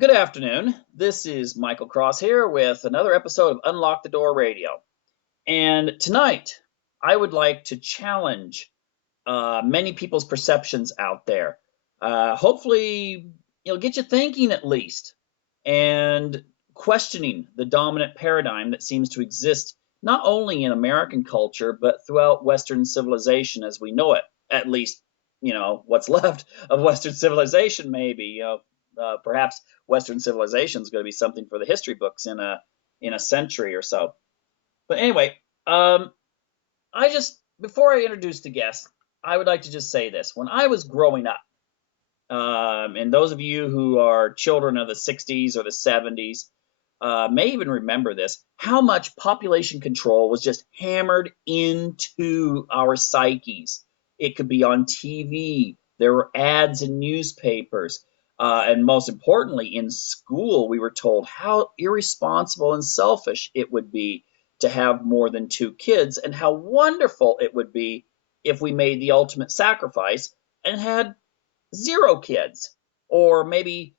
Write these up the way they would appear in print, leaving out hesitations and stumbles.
Good afternoon. This is Michael Cross here with another episode of Unlock the Door Radio. And tonight, I would like to challenge many people's perceptions out there. Hopefully, it'll get you thinking at least and questioning the dominant paradigm that seems to exist not only in American culture, but throughout Western civilization as we know it. At least, what's left of Western civilization, maybe. Perhaps Western civilization is going to be something for the history books in a century or so. But anyway, I just before I introduce the guest, I would like to just say this: when I was growing up, and those of you who are children of the '60s or the '70s may even remember this, how much population control was just hammered into our psyches. It could be on TV. There were ads in newspapers. And most importantly, in school, we were told how irresponsible and selfish it would be to have more than two kids, and how wonderful it would be if we made the ultimate sacrifice and had zero kids, or maybe,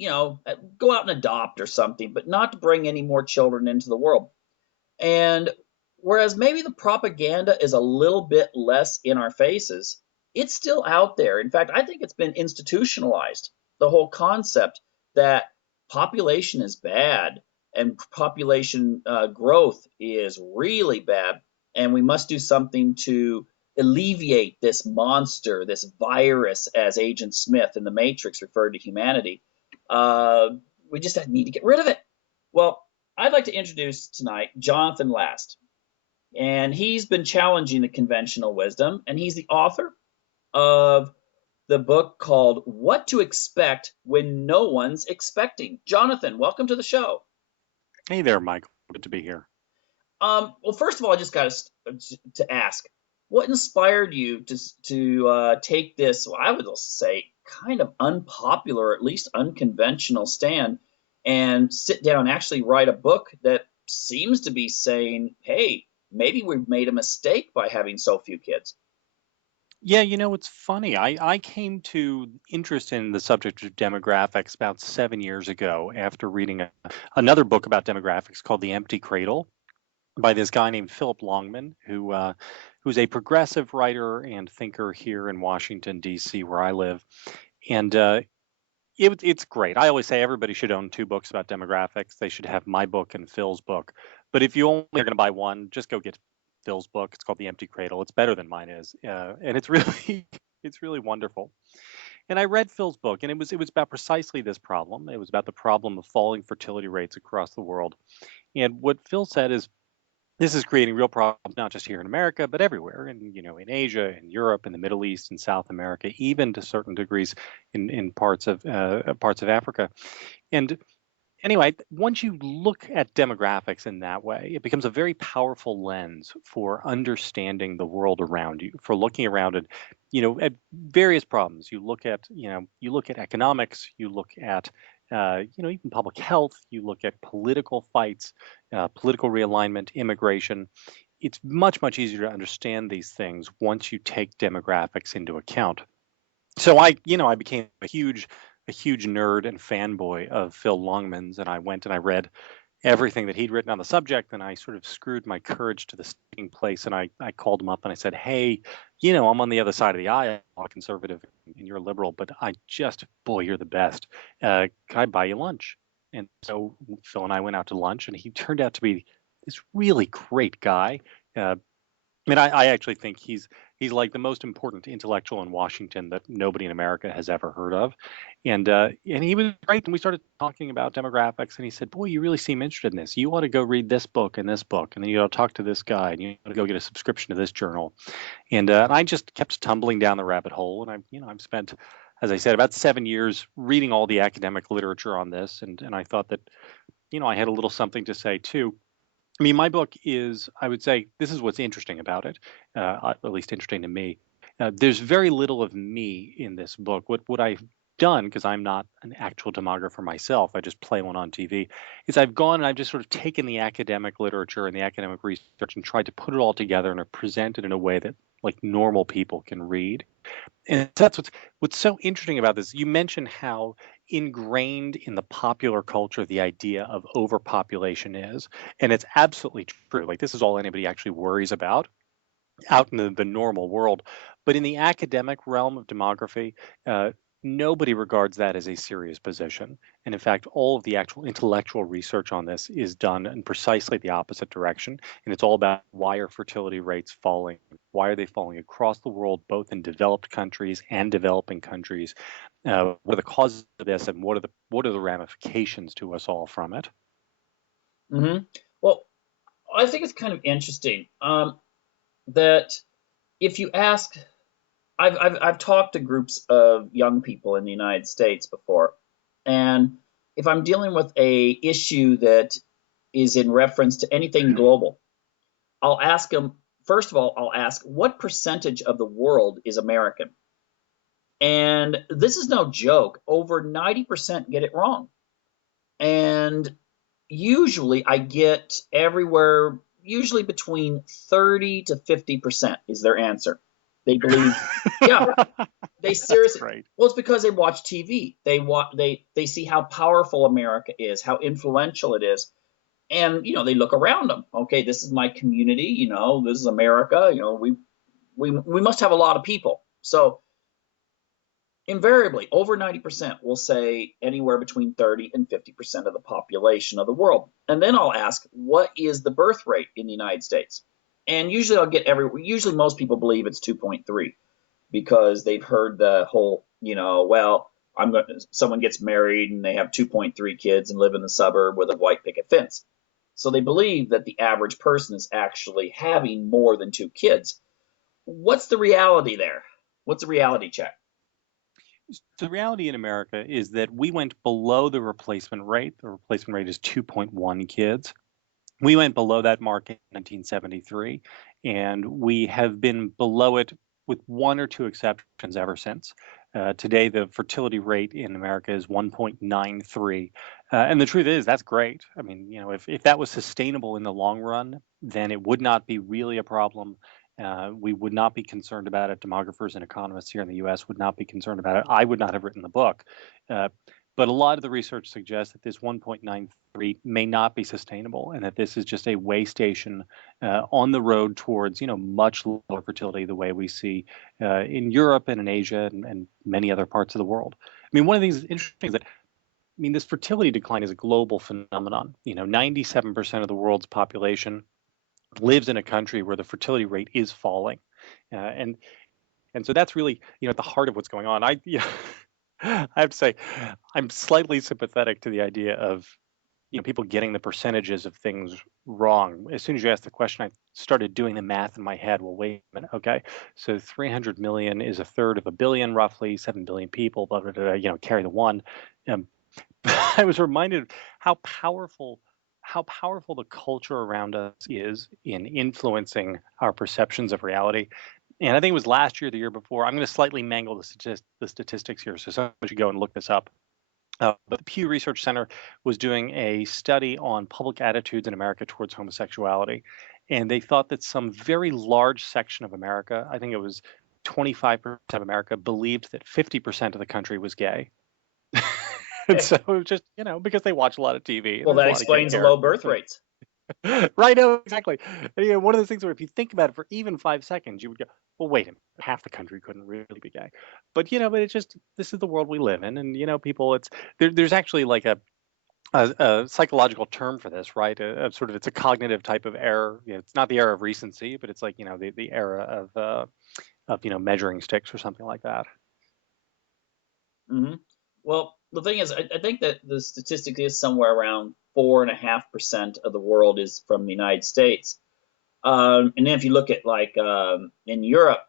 go out and adopt or something, but not to bring any more children into the world. And whereas maybe the propaganda is a little bit less in our faces, it's still out there. In fact, I think it's been institutionalized. The whole concept that population is bad and population growth is really bad, and we must do something to alleviate this monster, this virus, as Agent Smith in The Matrix referred to humanity. We just need to get rid of it. Well, I'd like to introduce tonight Jonathan Last, and he's been challenging the conventional wisdom, and he's the author of the book called What to Expect When No One's Expecting. Jonathan, welcome to the show. Hey there, Michael. Good to be here. Well, first of all, I just got to ask, what inspired you to take this, well, I would say, kind of unpopular, at least unconventional stand, and sit down and actually write a book that seems to be saying, hey, maybe we've made a mistake by having so few kids? Yeah, it's funny. I came to interest in the subject of demographics about 7 years ago after reading another book about demographics called The Empty Cradle by this guy named Philip Longman, who's a progressive writer and thinker here in Washington, D.C., where I live. And it's great. I always say everybody should own two books about demographics. They should have my book and Phil's book. But if you only are going to buy one, just go get Phil's book. It's called The Empty Cradle. It's better than mine is, and it's really it's really wonderful. And I read Phil's book, and it was about precisely this problem. It was about the problem of falling fertility rates across the world. And what Phil said is this is creating real problems not just here in America, but everywhere, and in Asia, in Europe, in the Middle East, in South America, even to certain degrees in parts of Africa. And anyway, once you look at demographics in that way, it becomes a very powerful lens for understanding the world around you, for looking around at various problems. You look at economics, you look at even public health, you look at political fights, political realignment, immigration. It's much, much easier to understand these things once you take demographics into account. So I became a huge nerd and fanboy of Phil Longman's, and I went and I read everything that he'd written on the subject, and I sort of screwed my courage to the sticking place, and I called him up and I said, hey, I'm on the other side of the aisle, I'm a conservative and you're a liberal, but boy, you're the best. Can I buy you lunch? And so Phil and I went out to lunch, and he turned out to be this really great guy. I actually think he's like the most important intellectual in Washington that nobody in America has ever heard of, and he was great. And we started talking about demographics, and he said, "Boy, you really seem interested in this. You ought to go read this book and this book, and then you ought to talk to this guy, and you ought to go get a subscription to this journal." And I just kept tumbling down the rabbit hole, and I've spent, as I said, about 7 years reading all the academic literature on this, and I thought that I had a little something to say too. I mean, my book is, I would say, this is what's interesting about it, at least interesting to me. There's very little of me in this book. What I've done, because I'm not an actual demographer myself, I just play one on TV, is I've gone and I've just sort of taken the academic literature and the academic research and tried to put it all together and present it in a way that like normal people can read. And that's what's so interesting about this. You mentioned how ingrained in the popular culture the idea of overpopulation is. And it's absolutely true. Like, this is all anybody actually worries about out in the normal world. But in the academic realm of demography, uh, nobody regards that as a serious position. And in fact, all of the actual intellectual research on this is done in precisely the opposite direction. And it's all about, why are fertility rates falling? Why are they falling across the world, both in developed countries and developing countries? What are the causes of this, and what are the ramifications to us all from it? Hmm. Well, I think it's kind of interesting that if you ask, I've talked to groups of young people in the United States before, and if I'm dealing with a issue that is in reference to anything global, I'll ask them. First of all, I'll ask what percentage of the world is American, and this is no joke. Over 90% get it wrong, and usually I get everywhere, usually between 30 to 50% is their answer. They believe, yeah, they That's seriously. great. Well, it's because they watch TV. They see how powerful America is, how influential it is, and they look around them. Okay, this is my community. This is America. We must have a lot of people. So invariably, over 90% will say anywhere between 30 and 50% of the population of the world. And then I'll ask, what is the birth rate in the United States? And usually usually most people believe it's 2.3 because they've heard the whole, well, someone gets married and they have 2.3 kids and live in the suburb with a white picket fence. So they believe that the average person is actually having more than two kids. What's the reality there? What's the reality check? The reality in America is that we went below the replacement rate. The replacement rate is 2.1 kids. We went below that mark in 1973, and we have been below it with one or two exceptions ever since. Today, the fertility rate in America is 1.93. And the truth is, that's great. I mean, if that was sustainable in the long run, then it would not be really a problem. We would not be concerned about it. Demographers and economists here in the US would not be concerned about it. I would not have written the book. Uh, but a lot of the research suggests that this 1.93 may not be sustainable, and that this is just a way station on the road towards, much lower fertility, the way we see in Europe and in Asia and many other parts of the world. I mean, one of the things that's interesting is that, this fertility decline is a global phenomenon. 97% of the world's population lives in a country where the fertility rate is falling, and so that's really, at the heart of what's going on. I have to say, I'm slightly sympathetic to the idea of, people getting the percentages of things wrong. As soon as you asked the question, I started doing the math in my head. Well, wait a minute. Okay, so 300 million is a third of a billion, roughly 7 billion people. Blah, blah, blah, carry the one. Um, I was reminded of how powerful the culture around us is in influencing our perceptions of reality. And I think it was last year, the year before. I'm going to slightly mangle the statistics here, so someone should go and look this up. But the Pew Research Center was doing a study on public attitudes in America towards homosexuality. And they thought that some very large section of America, I think it was 25% of America, believed that 50% of the country was gay. And so it was just, because they watch a lot of TV, and Well, there's a that lot of gay explains the low characters. birth rates. Right, no, exactly. And, one of those things where, if you think about it for even 5 seconds, you would go, well, wait a minute, half the country couldn't really be gay. But, it's just, this is the world we live in. And, people, there's actually like a psychological term for this, right? A sort of, it's a cognitive type of error. It's not the error of recency, but it's like, the error of measuring sticks or something like that. Hmm. Well, the thing is, I think that the statistic is somewhere around 4.5% of the world is from the United States. And then if you look at like in Europe,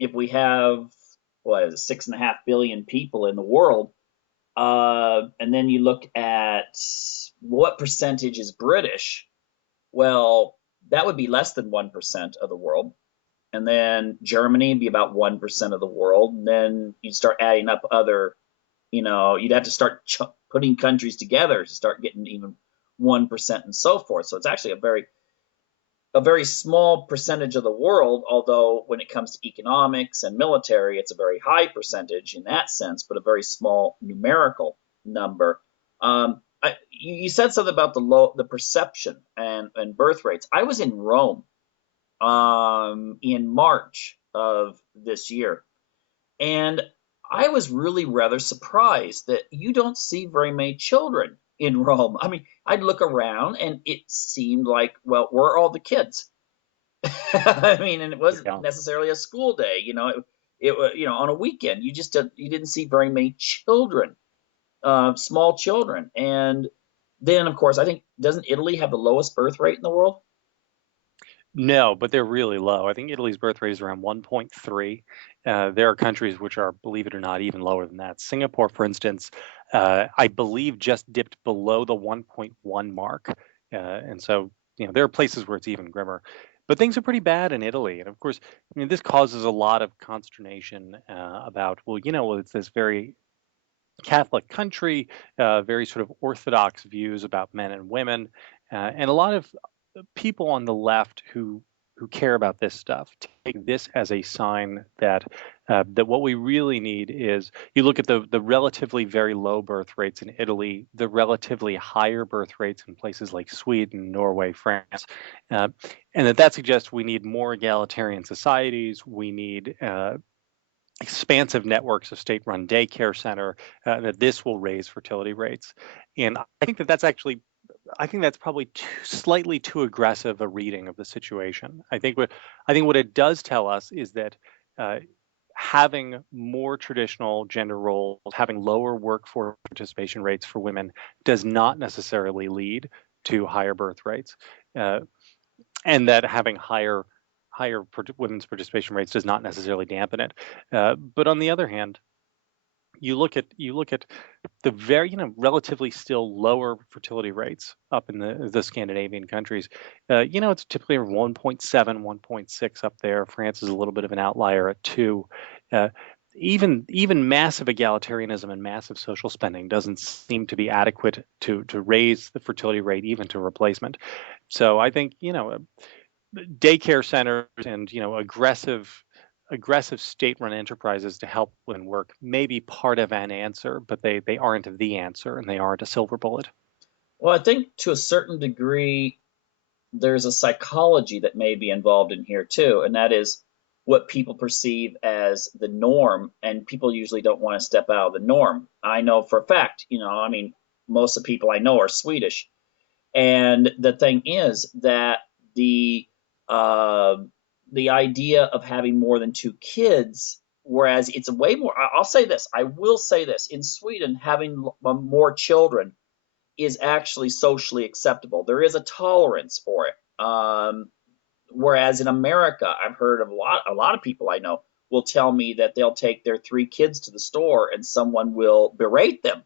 if we have what is it, 6.5 billion people in the world, and then you look at what percentage is British, well, that would be less than 1% of the world. And then Germany would be about 1% of the world. And then you start adding up other, you'd have to start putting countries together to start getting even 1% and so forth. So it's actually a very small percentage of the world, although when it comes to economics and military, it's a very high percentage in that sense, but a very small numerical. number. You said something about the perception and birth rates. I was in Rome in March of this year, and I was really rather surprised that you don't see very many children in Rome. I mean, I'd look around and it seemed like, well, where are all the kids? I mean, and it wasn't Yeah. necessarily a school day, it was, on a weekend. You didn't see very many children, small children. And then, of course, I think, doesn't Italy have the lowest birth rate in the world? No, but they're really low. I think Italy's birth rate is around 1.3. There are countries which are, believe it or not, even lower than that. Singapore, for instance, I believe just dipped below the 1.1 mark. And so, there are places where it's even grimmer. But things are pretty bad in Italy. And of course, this causes a lot of consternation about, well, it's this very Catholic country, very sort of orthodox views about men and women, and a lot of people on the left who care about this stuff take this as a sign that what we really need is you look at the relatively very low birth rates in Italy, the relatively higher birth rates in places like Sweden, Norway, France, uh, and that suggests we need more egalitarian societies. We need expansive networks of state-run daycare center, that this will raise fertility rates. And I think I think that's probably slightly too aggressive a reading of the situation. I think what it does tell us is that uh, having more traditional gender roles, having lower workforce participation rates for women, does not necessarily lead to higher birth rates. Uh, and that having higher women's participation rates does not necessarily dampen it. But on the other hand, you look at the very relatively still lower fertility rates up in the Scandinavian countries. It's typically around 1.7, 1.6 up there. France is a little bit of an outlier at 2. Uh, even massive egalitarianism and massive social spending doesn't seem to be adequate to raise the fertility rate even to replacement. So I think daycare centers and aggressive state-run enterprises to help women work may be part of an answer, but they aren't the answer and they aren't a silver bullet. Well, I think to a certain degree, there's a psychology that may be involved in here too, and that is what people perceive as the norm, and people usually don't want to step out of the norm. I know for a fact, I mean, most of the people I know are Swedish, and the thing is that the uh, the idea of having more than two kids, whereas it's way more. I'll say this. I will say this. In Sweden, having more children is actually socially acceptable. There is a tolerance for it. Whereas in America, I've heard of a lot of people I know will tell me that they'll take their three kids to the store and someone will berate them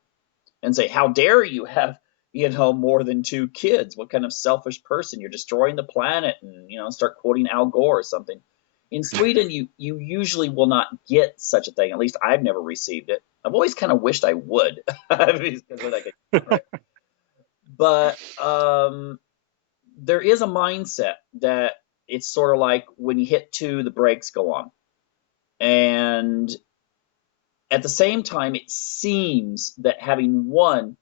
and say, "How dare you have more than two kids? What kind of selfish person? You're destroying the planet," and start quoting Al Gore or something. In Sweden, you usually will not get such a thing. At least I've never received it. I've always kind of wished I would, because then I could counter it. But there is a mindset that it's sort of like when you hit two, the brakes go on. And at the same time, it seems that having one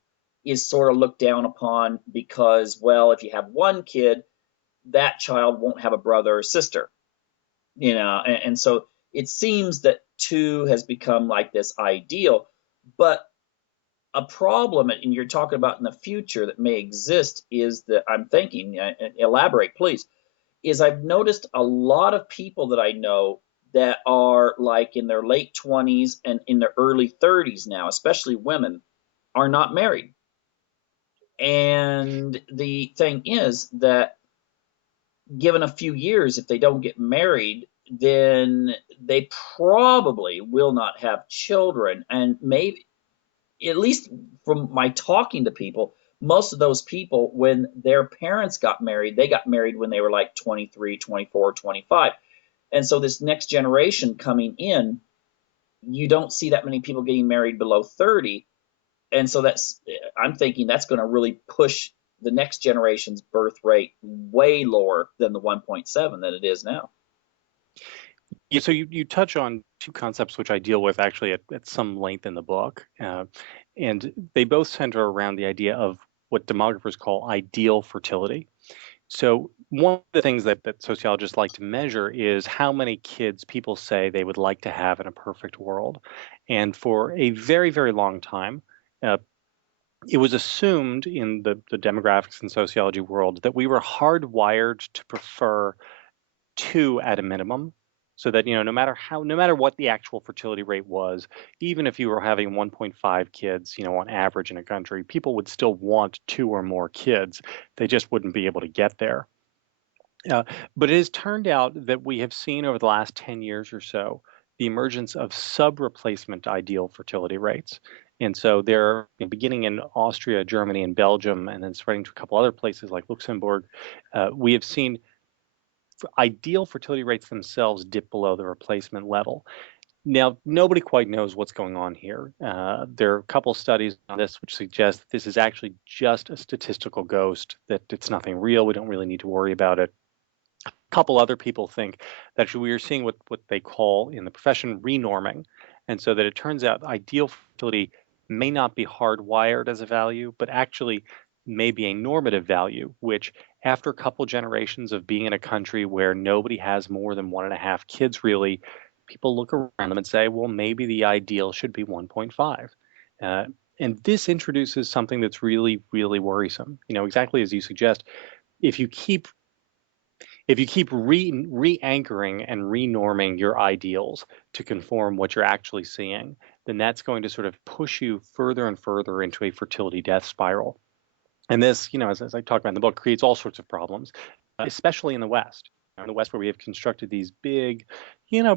is sort of looked down upon because, well, if you have one kid, that child won't have a brother or sister, and so it seems that two has become like this ideal. But a problem, and you're talking about in the future that may exist, is that I'm thinking, elaborate, please, is I've noticed a lot of people that I know that are like in their late 20s and in their early 30s now, especially women, are not married. And the thing is that given a few years, if they don't get married, then they probably will not have children. And maybe, at least from my talking to people, most of those people, when their parents got married, they got married when they were like 23, 24, 25. And so this next generation coming in, you don't see that many people getting married below 30. And so I'm thinking that's going to really push the next generation's birth rate way lower than the 1.7 that it is now. Yeah, so you touch on two concepts which I deal with actually at some length in the book, and they both center around the idea of what demographers call ideal fertility. So one of the things that sociologists like to measure is how many kids people say they would like to have in a perfect world. And for a very, very long time, uh, it was assumed in the demographics and sociology world that we were hardwired to prefer two at a minimum. So that, no matter what the actual fertility rate was, even if you were having 1.5 kids, on average in a country, people would still want two or more kids. They just wouldn't be able to get there. Uh, but it has turned out that we have seen over the last 10 years or so the emergence of sub-replacement ideal fertility rates. And so they're beginning in Austria, Germany, and Belgium, and then spreading to a couple other places like Luxembourg. We have seen ideal fertility rates themselves dip below the replacement level. Now, nobody quite knows what's going on here. There are a couple studies on this which suggest that this is actually just a statistical ghost, that it's nothing real. We don't really need to worry about it. A couple other people think that actually we are seeing what they call in the profession renorming. And so that it turns out ideal fertility may not be hardwired as a value, but actually may be a normative value, which after a couple generations of being in a country where nobody has more than 1.5 kids, really, people look around them and say, well, maybe the ideal should be 1.5. Uh, and this introduces something that's really, really worrisome. Exactly as you suggest, if you keep re-anchoring and renorming your ideals to conform what you're actually seeing, then that's going to sort of push you further and further into a fertility death spiral. And this, as I talk about in the book, creates all sorts of problems, especially in the West. In the West, where we have constructed these big,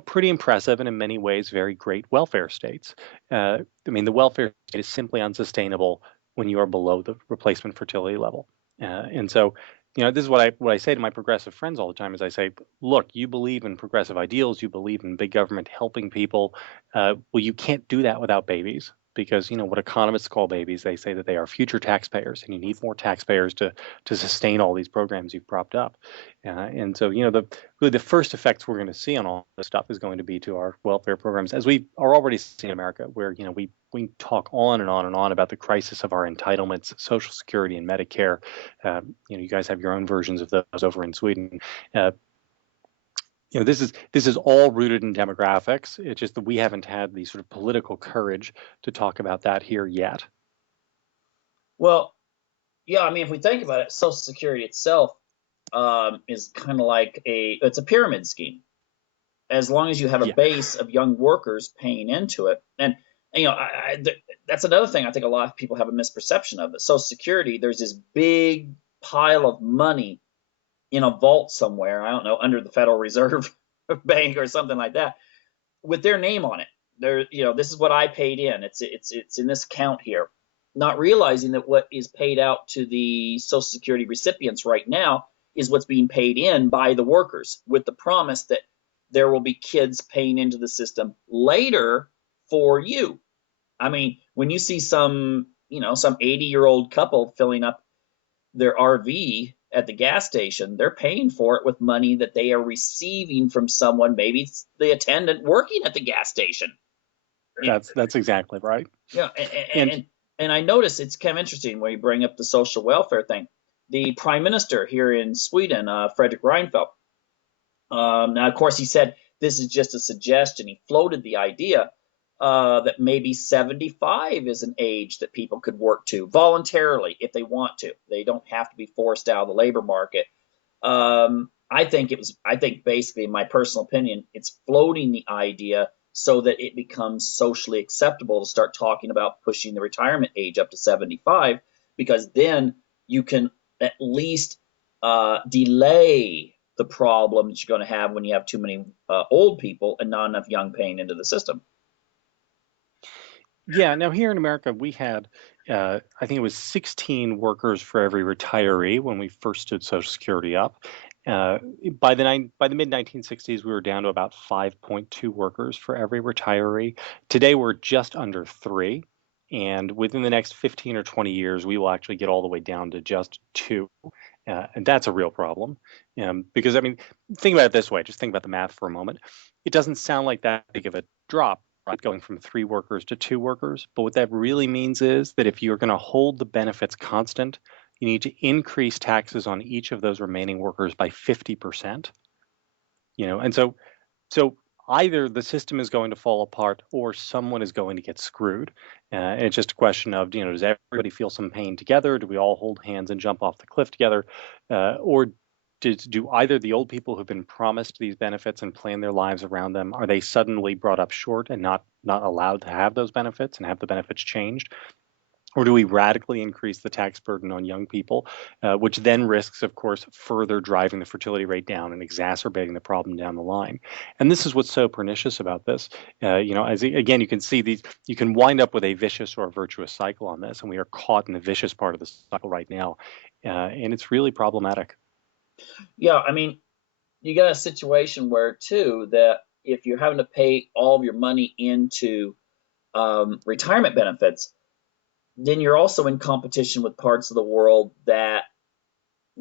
pretty impressive and in many ways very great welfare states. The welfare state is simply unsustainable when you are below the replacement fertility level. And so, this is what I say to my progressive friends all the time. Is I say, look, you believe in progressive ideals, you believe in big government helping people. Well, you can't do that without babies, because what economists call babies, they say that they are future taxpayers, and you need more taxpayers to sustain all these programs you've propped up. And so, really the first effects we're going to see on all this stuff is going to be to our welfare programs, as we are already seeing in America, where we talk on and on and on about the crisis of our entitlements, Social Security and Medicare. You guys have your own versions of those over in Sweden. This is all rooted in demographics. It's just that we haven't had the sort of political courage to talk about that here yet. Well, yeah, if we think about it, Social Security itself is kind of like it's a pyramid scheme. As long as you have a Yeah. base of young workers paying into it, and that's another thing I think a lot of people have a misperception of. That Social Security, there's this big pile of money in a vault somewhere, I don't know, under the Federal Reserve Bank or something like that, with their name on it. This is what I paid in. It's in this account here. Not realizing that what is paid out to the Social Security recipients right now is what's being paid in by the workers, with the promise that there will be kids paying into the system later for you. When you see some 80-year-old couple filling up their RV at the gas station, they're paying for it with money that they are receiving from someone, maybe it's the attendant working at the gas station. That's exactly right. Yeah, and I notice it's kind of interesting when you bring up the social welfare thing. The prime minister here in Sweden, Fredrik Reinfeldt, now of course he said this is just a suggestion. He floated the idea that maybe 75 is an age that people could work to voluntarily if they want to. They don't have to be forced out of the labor market. I think basically, in my personal opinion, it's floating the idea so that it becomes socially acceptable to start talking about pushing the retirement age up to 75, because then you can at least delay the problem that you're going to have when you have too many old people and not enough young paying into the system. Yeah. Now, here in America, we had, I think it was 16 workers for every retiree when we first stood Social Security up. By the mid 1960s, we were down to about 5.2 workers for every retiree. Today, we're just under 3. And within the next 15 or 20 years, we will actually get all the way down to just 2. And that's a real problem. Because, I mean, think about it this way, just think about the math for a moment. It doesn't sound like that big of a drop, right, going from 3 workers to 2 workers. But what that really means is that if you're going to hold the benefits constant, you need to increase taxes on each of those remaining workers by 50%. And so either the system is going to fall apart or someone is going to get screwed. And it's just a question of, does everybody feel some pain together? Do we all hold hands and jump off the cliff together? Or do either the old people who've been promised these benefits and plan their lives around them, are they suddenly brought up short and not allowed to have those benefits and have the benefits changed? Or do we radically increase the tax burden on young people, which then risks, of course, further driving the fertility rate down and exacerbating the problem down the line? And this is what's so pernicious about this. As again, you can see you can wind up with a vicious or a virtuous cycle on this, and we are caught in the vicious part of the cycle right now, and it's really problematic. Yeah, I mean, you got a situation where too that if you're having to pay all of your money into retirement benefits, then you're also in competition with parts of the world that,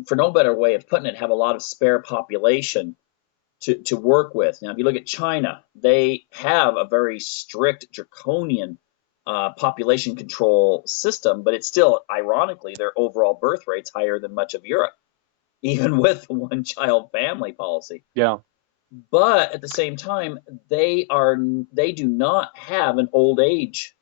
for no better way of putting it, have a lot of spare population to work with. Now, if you look at China, they have a very strict, draconian population control system, but it's still, ironically, their overall birth rate's higher than much of Europe, even with one child family policy. Yeah. But at the same time, they do not have an old age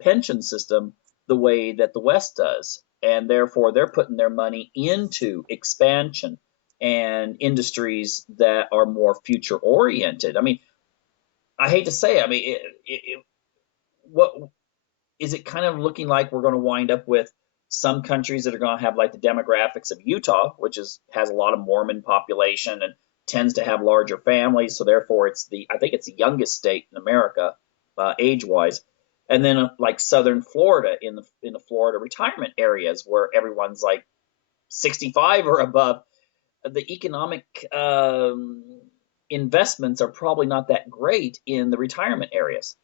pension system the way that the West does, and therefore they're putting their money into expansion and industries that are more future oriented. I mean, I hate to say it, I mean, what is it kind of looking like we're going to wind up with some countries that are going to have like the demographics of Utah, which has a lot of Mormon population and tends to have larger families, so therefore I think it's the youngest state in America age wise, and then like southern Florida in the Florida retirement areas where everyone's like 65 or above. The economic investments are probably not that great in the retirement areas.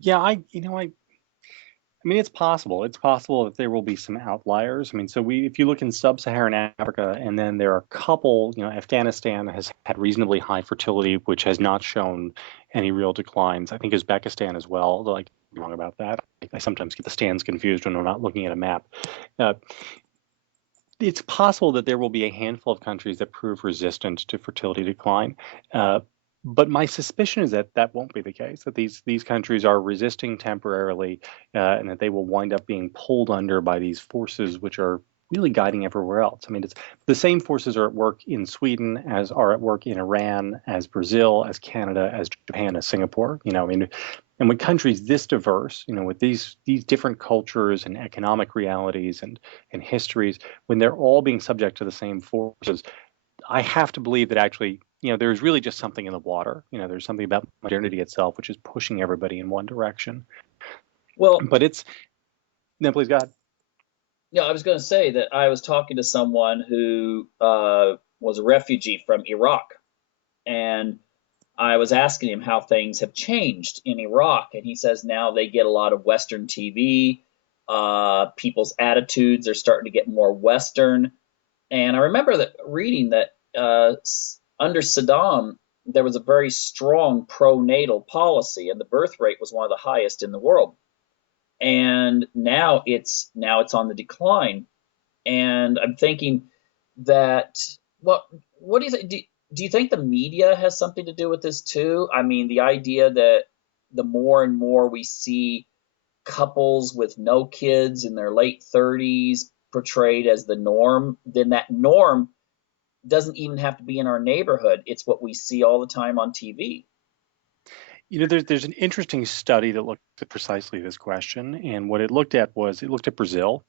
Yeah, I mean, it's possible. It's possible that there will be some outliers. I mean, if you look in sub-Saharan Africa, and then there are a couple, Afghanistan has had reasonably high fertility, which has not shown any real declines. I think Uzbekistan as well, though I'm wrong about that. I sometimes get the stands confused when I'm not looking at a map. Uh, it's possible that there will be a handful of countries that prove resistant to fertility decline. But my suspicion is that that won't be the case, that these countries are resisting temporarily, and that they will wind up being pulled under by these forces which are really guiding everywhere else. I mean, it's the same forces are at work in Sweden as are at work in Iran, as Brazil, as Canada, as Japan, as Singapore. I mean, and when countries this diverse, with these different cultures and economic realities and histories, when they're all being subject to the same forces, I have to believe that actually, there's really just something in the water. There's something about modernity itself which is pushing everybody in one direction. Well, But no, please, go ahead. yeah, I was going to say that I was talking to someone who was a refugee from Iraq, and I was asking him how things have changed in Iraq, and he says now they get a lot of Western TV. People's attitudes are starting to get more Western, and I remember that reading that under Saddam there was a very strong pro-natal policy, and the birth rate was one of the highest in the world. And now it's on the decline. And I'm thinking that what do you think? Do you think the media has something to do with this too? I mean, the idea that the more and more we see couples with no kids in their late 30s portrayed as the norm, then that norm doesn't even have to be in our neighborhood. It's what we see all the time on TV. There's an interesting study that looked at precisely this question, and what it looked at Brazil.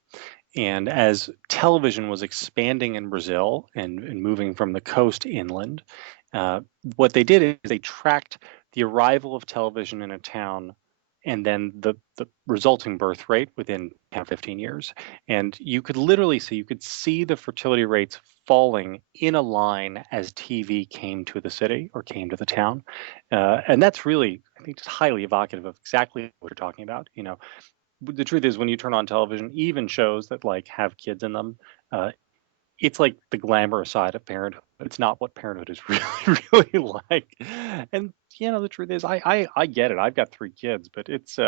And as television was expanding in Brazil and moving from the coast inland, what they did is they tracked the arrival of television in a town and then the resulting birth rate within 10 or 15 years. And you could see the fertility rates falling in a line as TV came to the city or came to the town. And that's really, I think, just highly evocative of exactly what you're talking about. the truth is, when you turn on television, even shows that like have kids in them, uh, it's like the glamorous side of parenthood. It's not what parenthood is really really like. And the truth is, I get it. I've got 3 kids, but it's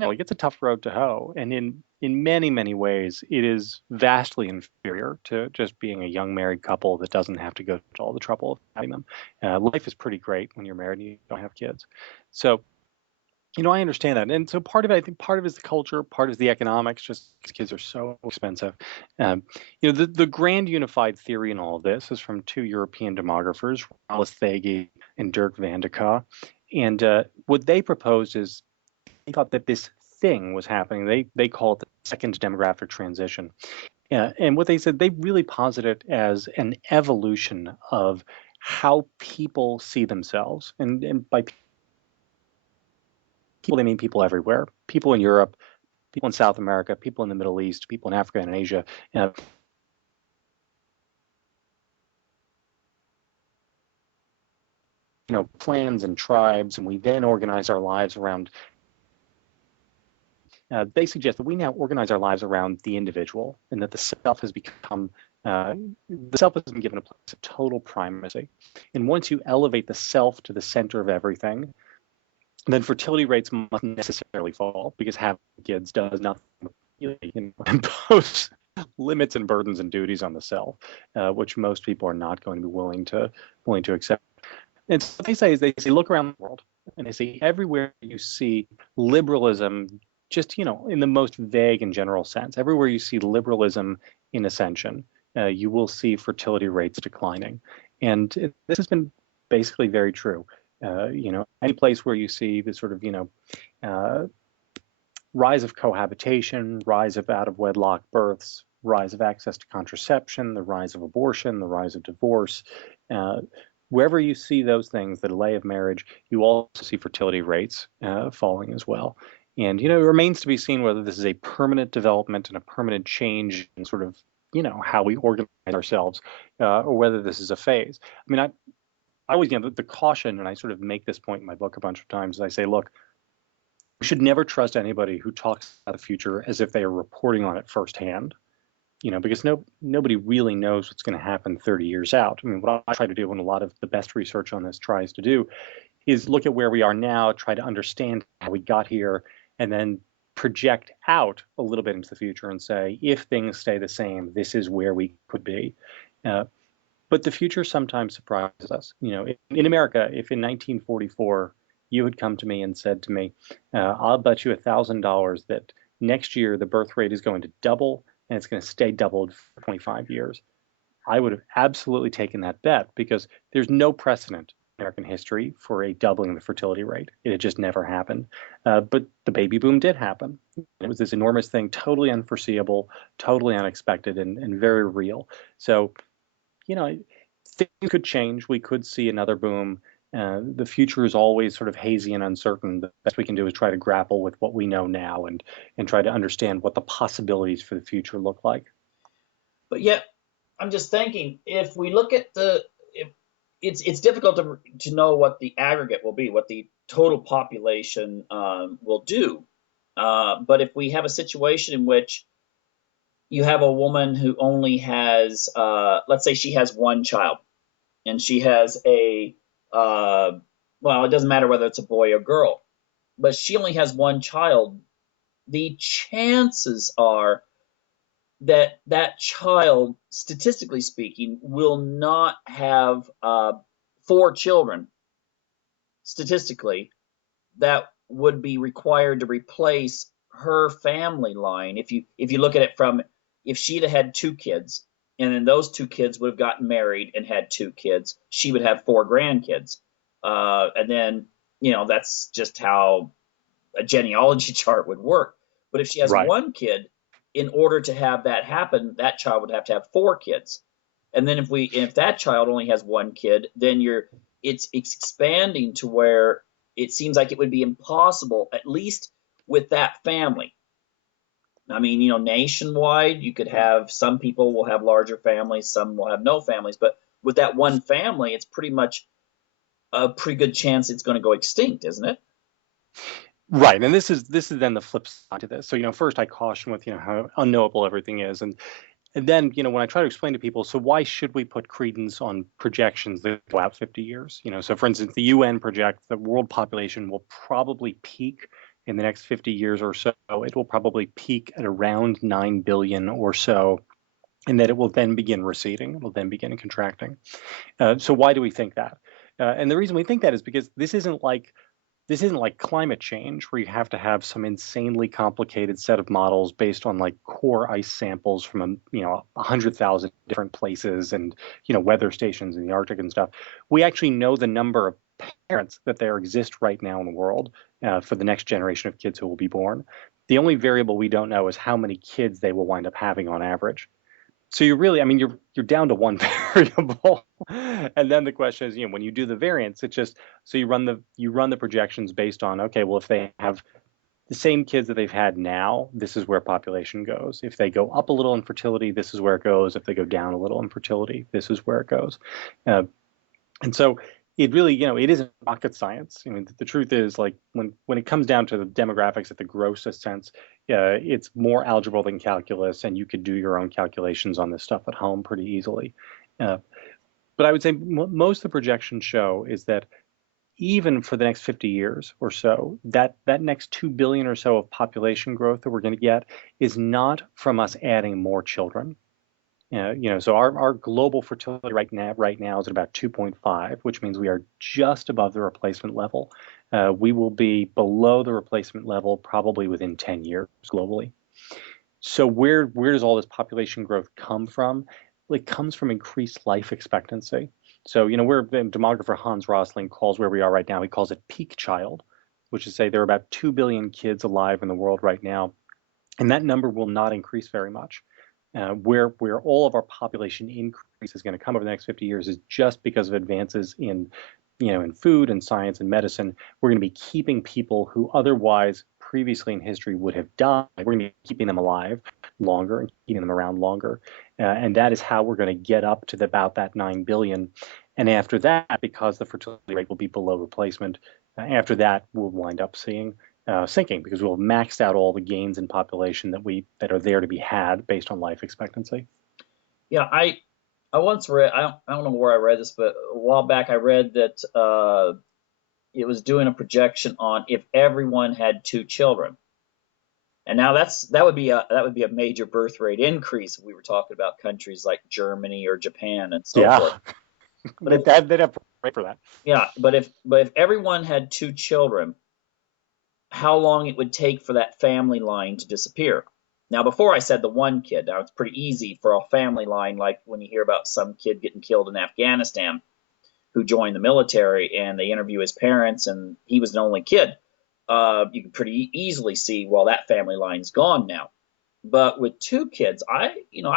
like it's a tough road to hoe, and in many many ways, it is vastly inferior to just being a young married couple that doesn't have to go to all the trouble of having them. Life is pretty great when you're married and you don't have kids. So I understand that. And so part of it, I think part of it is the culture, part is the economics, just 'cause kids are so expensive. Um, the grand unified theory in all of this is from 2 European demographers, Alice Thege and Dirk van de Ka. And what they proposed is they thought that this thing was happening. They call it the second demographic transition. And what they said, they really posit it as an evolution of how people see themselves. And by people, they mean people everywhere, people in Europe, people in South America, people in the Middle East, people in Africa and Asia, uh, clans and tribes, and we then organize our lives around. They suggest that we now organize our lives around the individual, and that the self has become the self has been given a place of total primacy. And once you elevate the self to the center of everything, then fertility rates must necessarily fall, because having kids does nothing but impose limits and burdens and duties on the self, which most people are not going to be willing to accept. And so what they say is, they say, look around the world, and they say everywhere you see liberalism, just in the most vague and general sense, everywhere you see liberalism in ascension, you will see fertility rates declining. And this has been basically very true. Any place where you see the sort of uh, rise of cohabitation, rise of out of wedlock births, rise of access to contraception, the rise of abortion, the rise of divorce. Uh, Wherever you see those things, the delay of marriage, you also see fertility rates falling as well. And it remains to be seen whether this is a permanent development and a permanent change in sort of how we organize ourselves, or whether this is a phase. I mean, I always, the caution, and I sort of make this point in my book a bunch of times, is I say, look, we should never trust anybody who talks about the future as if they are reporting on it firsthand, because nobody really knows what's going to happen 30 years out. I mean, what I try to do, and a lot of the best research on this tries to do, is look at where we are now, try to understand how we got here, and then project out a little bit into the future and say, if things stay the same, this is where we could be. But the future sometimes surprises us. In America, if in 1944 you had come to me and said to me, I'll bet you $1,000 that next year the birth rate is going to double and it's going to stay doubled for 25 years, I would have absolutely taken that bet, because there's no precedent in American history for a doubling of the fertility rate. It had just never happened. But the baby boom did happen. It was this enormous thing, totally unforeseeable, totally unexpected, and very real. So, things could change. We could see another boom. The future is always sort of hazy and uncertain. The best we can do is try to grapple with what we know now, and try to understand what the possibilities for the future look like. But yet, I'm just thinking, if we look at it's difficult to know what the aggregate will be, what the total population will do. But if we have a situation in which you have a woman who only has, let's say she has one child, and she has well, it doesn't matter whether it's a boy or girl, but she only has one child, the chances are that that child, statistically speaking, will not have 4 children, statistically, that would be required to replace her family line. If you look at it from, if she'd have had 2 kids, and then those 2 kids would have gotten married and had 2 kids, she would have 4 grandkids. And then, that's just how a genealogy chart would work. But if she has Right. 1 kid, in order to have that happen, that child would have to have 4 kids. And then if that child only has 1 kid, then it's expanding to where it seems like it would be impossible, at least with that family. I mean, nationwide, you could have, some people will have larger families, some will have no families, but with that one family, it's pretty much a pretty good chance it's going to go extinct, isn't it? Right, and this is then the flip side to this. So first I caution with how unknowable everything is, and then when I try to explain to people, so why should we put credence on projections that go out 50 years? So for instance, the UN projects the world population will probably peak in the next 50 years or so. It will probably peak at around 9 billion or so, and that it will then begin receding. It will then begin contracting. So why do we think that? And the reason we think that is because this isn't like climate change where you have to have some insanely complicated set of models based on like core ice samples from 100,000 different places and weather stations in the Arctic and stuff. We actually know the number of parents that there exist right now in the world for the next generation of kids who will be born. The only variable we don't know is how many kids they will wind up having on average. So you're really, I mean, you're down to one variable, and then the question is, when you do the variance, it's just so you run the projections based on, okay, well, if they have the same kids that they've had now, this is where population goes. If they go up a little in fertility, this is where it goes. If they go down a little in fertility, this is where it goes. Uh, and so it really, it isn't rocket science. I mean, the truth is, like when it comes down to the demographics at the grossest sense, it's more algebra than calculus, and you could do your own calculations on this stuff at home pretty easily. Uh, but I would say most of the projections show is that even for the next 50 years or so, that next 2 billion or so of population growth that we're going to get is not from us adding more children. So our global fertility right now is at about 2.5, which means we are just above the replacement level. We will be below the replacement level probably within 10 years globally. So where does all this population growth come from? It comes from increased life expectancy. So where the demographer Hans Rosling calls where we are right now, he calls it peak child, which is say there are about 2 billion kids alive in the world right now, and that number will not increase very much. Where all of our population increase is going to come over the next 50 years is just because of advances in food and science and medicine. We're going to be keeping people who otherwise previously in history would have died. We're going to be keeping them alive longer and keeping them around longer. And that is how we're going to get up to about that 9 billion. And after that, because the fertility rate will be below replacement, after that, we'll wind up seeing sinking because we'll have maxed out all the gains in population that are there to be had based on life expectancy. Yeah, I once read, I don't know where I read this, but a while back I read that it was doing a projection on if everyone had two children. And now that would be a major birth rate increase if we were talking about countries like Germany or Japan and so Yeah, forth. But if they'd have to pray for that. yeah, but if everyone had two children, how long it would take for that family line to disappear. Now, before I said the one kid, now it's pretty easy for a family line, like when you hear about some kid getting killed in Afghanistan who joined the military and they interview his parents and he was an only kid. You can pretty easily see, well, that family line's gone now. But with two kids, I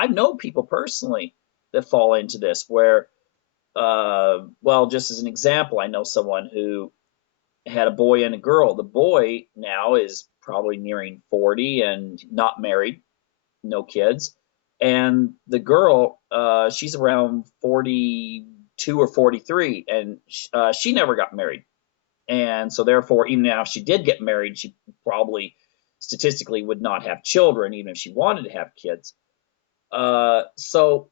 know people personally that fall into this where, well, just as an example, I know someone who had a boy and a girl. The boy now is probably nearing 40 and not married, no kids. And the girl, she's around 42 or 43, and she never got married. And so, therefore, even now, if she did get married, she probably statistically would not have children, even if she wanted to have kids. So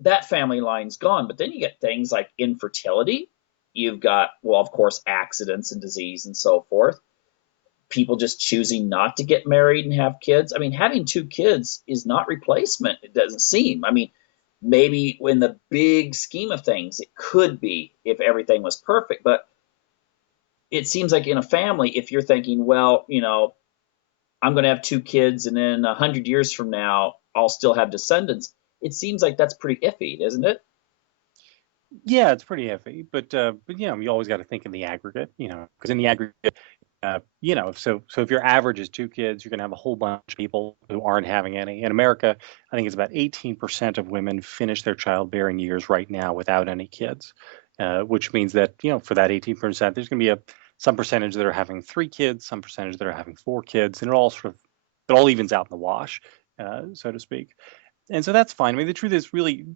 that family line's gone. But then you get things like infertility. You've got, well, of course, accidents and disease and so forth. People just choosing not to get married and have kids. I mean, having two kids is not replacement, it doesn't seem. I mean, maybe in the big scheme of things, it could be if everything was perfect. But it seems like in a family, if you're thinking, well, I'm going to have two kids and then 100 years from now, I'll still have descendants, it seems like that's pretty iffy, isn't it? Yeah, it's pretty heavy, but you always got to think in the aggregate, because in the aggregate, so if your average is two kids, you're going to have a whole bunch of people who aren't having any. In America, I think it's about 18% of women finish their childbearing years right now without any kids, which means that, for that 18%, there's going to be some percentage that are having three kids, some percentage that are having four kids, and it all evens out in the wash, so to speak. And so that's fine. I mean, the truth is really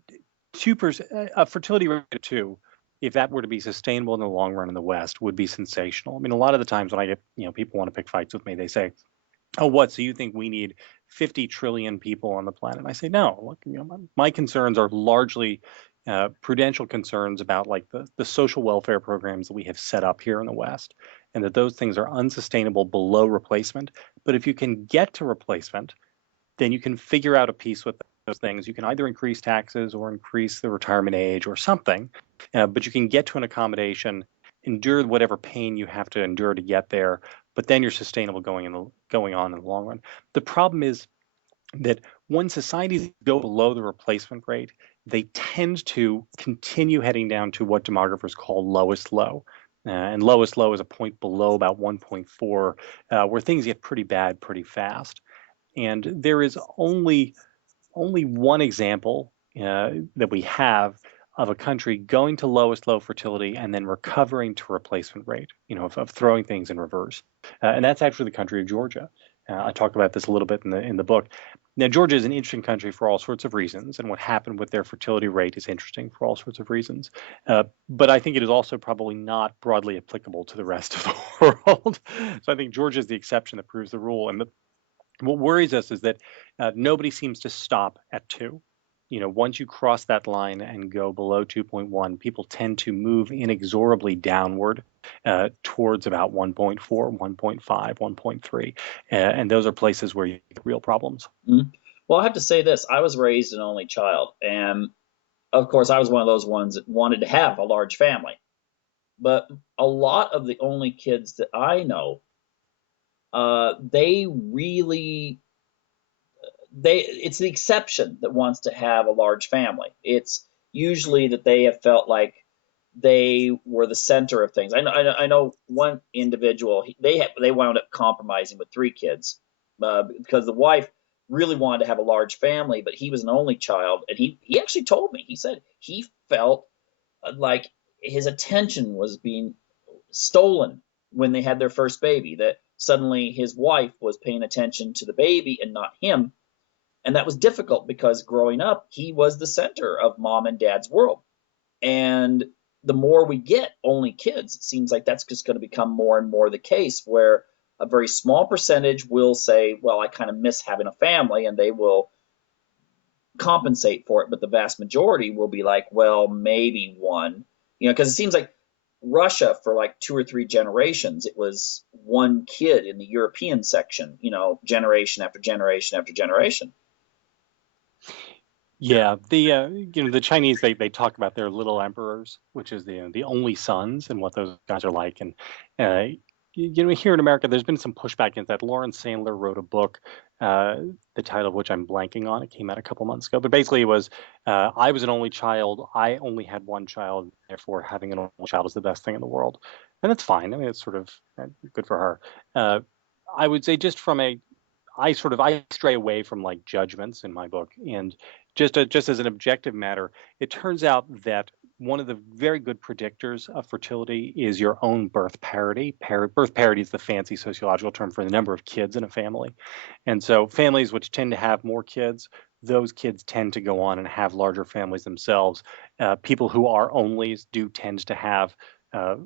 2%, a fertility rate of two if that were to be sustainable in the long run in the West, would be sensational. I mean, a lot of the times when I get, people want to pick fights with me, they say, "Oh, what? So you think we need 50 trillion people on the planet?" And I say, "No. Look, my concerns are largely prudential concerns about like the social welfare programs that we have set up here in the West, and that those things are unsustainable below replacement. But if you can get to replacement, then you can figure out a piece with those things. You can either increase taxes or increase the retirement age or something, but you can get to an accommodation, endure whatever pain you have to endure to get there, but then you're sustainable going on in the long run." The problem is that when societies go below the replacement rate, they tend to continue heading down to what demographers call lowest low. And lowest low is a point below about 1.4, where things get pretty bad pretty fast. And there is only one example that we have of a country going to lowest low fertility and then recovering to replacement rate, of throwing things in reverse. And that's actually the country of Georgia. I talk about this a little bit in the book. Now, Georgia is an interesting country for all sorts of reasons, and what happened with their fertility rate is interesting for all sorts of reasons. But I think it is also probably not broadly applicable to the rest of the world. So I think Georgia is the exception that proves the rule. And what worries us is that nobody seems to stop at 2. Once you cross that line and go below 2.1, people tend to move inexorably downward towards about 1.4, 1.5, 1.3. And those are places where you get real problems. Mhm. Well, I have to say this. I was raised an only child, and of course, I was one of those ones that wanted to have a large family. But a lot of the only kids that I know, they really it's the exception that wants to have a large family. It's usually that they have felt like they were the center of things. I know one individual. They wound up compromising with 3 kids because the wife really wanted to have a large family, but he was an only child, and he actually told me. He said he felt like his attention was being stolen when they had their first baby. That suddenly his wife was paying attention to the baby and not him, and that was difficult because growing up, he was the center of mom and dad's world. And the more we get only kids, it seems like that's just going to become more and more the case, where a very small percentage will say, well, I kind of miss having a family, and they will compensate for it. But the vast majority will be like, well, maybe one, because it seems like Russia, for like 2 or 3 generations, it was one kid in the European section, generation after generation after generation. Yeah, the Chinese, they talk about their little emperors, which is the only sons, and what those guys are like. And uh, here in America, there's been some pushback against that. Lawrence Sandler wrote a book, the title of which I'm blanking on. It came out a couple months ago, but basically it was, I was an only child. I only had one child, therefore having an only child is the best thing in the world, and that's fine. I mean, it's sort of good for her. I would say just from a I stray away from like judgments in my book, and just as an objective matter, it turns out that one of the very good predictors of fertility is your own birth parity. Birth parity is the fancy sociological term for the number of kids in a family, and so families which tend to have more kids, those kids tend to go on and have larger families themselves. People who are onlys do tend to have